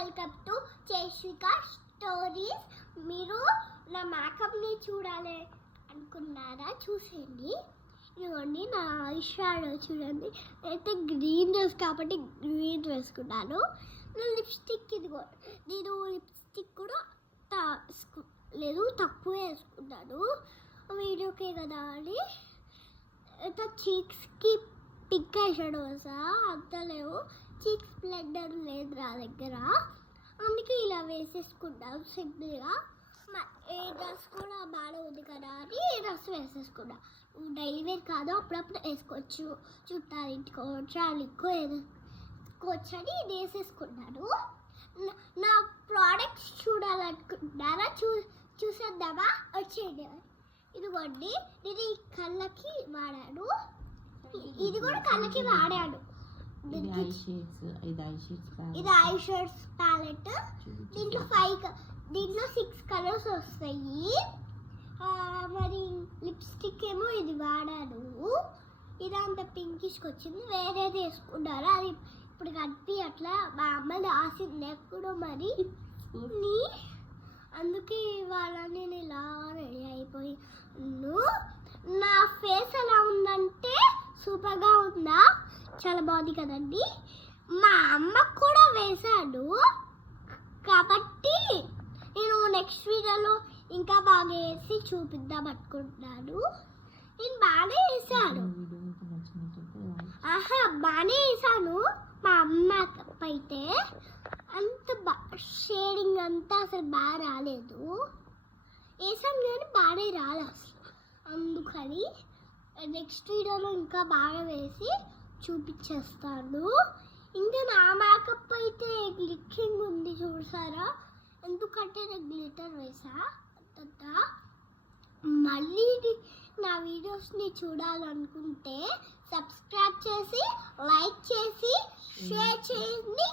Welcome to Cheshvika stories. మీరు నా మేకప్ని చూడాలి అనుకున్నారా? చూసేయండి. ఇదిగోండి నా ఐ షాడో చూడండి. అయితే గ్రీన్ డ్రెస్ కాబట్టి గ్రీన్ వేసుకున్నాను. నా లిప్స్టిక్ ఇదిగో, నేను లిప్స్టిక్ కూడా లేదు తక్కువ వేసుకున్నాను వీడియోకే కదా అని. అయితే చీక్స్కి పింక్ ఐ షాడో వేసా, అంత లేవు. చీక్స్ బ్లెండర్ లేదు నా దగ్గర, అందుకే ఇలా వేసేసుకున్నాను సింపుల్గా. ఏ డ్రెస్ కూడా బాగా ఉంది కదా అని ఏ డ్రెస్ వేసేసుకున్నా. డైలీ వేర్ కాదు, అప్పుడప్పుడు వేసుకోవచ్చు, చుట్టాలింటికో ట్రావెలింగ్కో వేసుకోవచ్చు అని ఇది వేసేసుకున్నాను. నా ప్రోడక్ట్స్ చూడాలనుకుంటున్నారా? చూసేద్దామా? వచ్చేయండి. ఇదిగోండి, నేను ఈ కళ్ళకి వాడాను, ఇది కూడా కళ్ళకి వాడాను. ఇది ఐ షేడ్స్ ప్యాలెట్. దీంట్లో 6 కలర్స్ వస్తాయి. మరి లిప్స్టిక్ ఏమో ఇది వాడాను, ఇదంతా పింకిష్కి వచ్చింది. వేరేది వేసుకున్నారా అది ఇప్పుడు కనిపించట్లా, మా అమ్మ రాసింది ఎక్కడో మరి. అందుకే ఇవాళ నేను ఇలా రెడీ అయిపోయాను. నా ఫేస్ ఎలా ఉందంటే సూపర్గా ఉందా? చాలా బాగుంది కదండి. మా అమ్మకు కూడా వేశాను కాబట్టి నేను నెక్స్ట్ వీడియోలో ఇంకా బాగా వేసి చూపిద్దాం అనుకుంటున్నాను. నేను బాగానే వేసాను, బాగానే వేసాను. మా అమ్మకి అయితే అంత షేడింగ్ అంతా అసలు బాగా రాలేదు. వేసాను కానీ బాగానే రాలేదు అసలు. అందుకని నెక్స్ట్ వీడియోలో ఇంకా బాగా వేసి చూపించేస్తాను. ఇంకా నా మేకప్ అయితే గ్లిటరింగ్ ఉంది చూసారా, ఎందుకంటే నేను గ్లిటర్ వేసా అంతా. మళ్ళీ నా వీడియోస్ని చూడాలనుకుంటే సబ్స్క్రైబ్ చేసి, లైక్ చేసి, షేర్ చేయండి.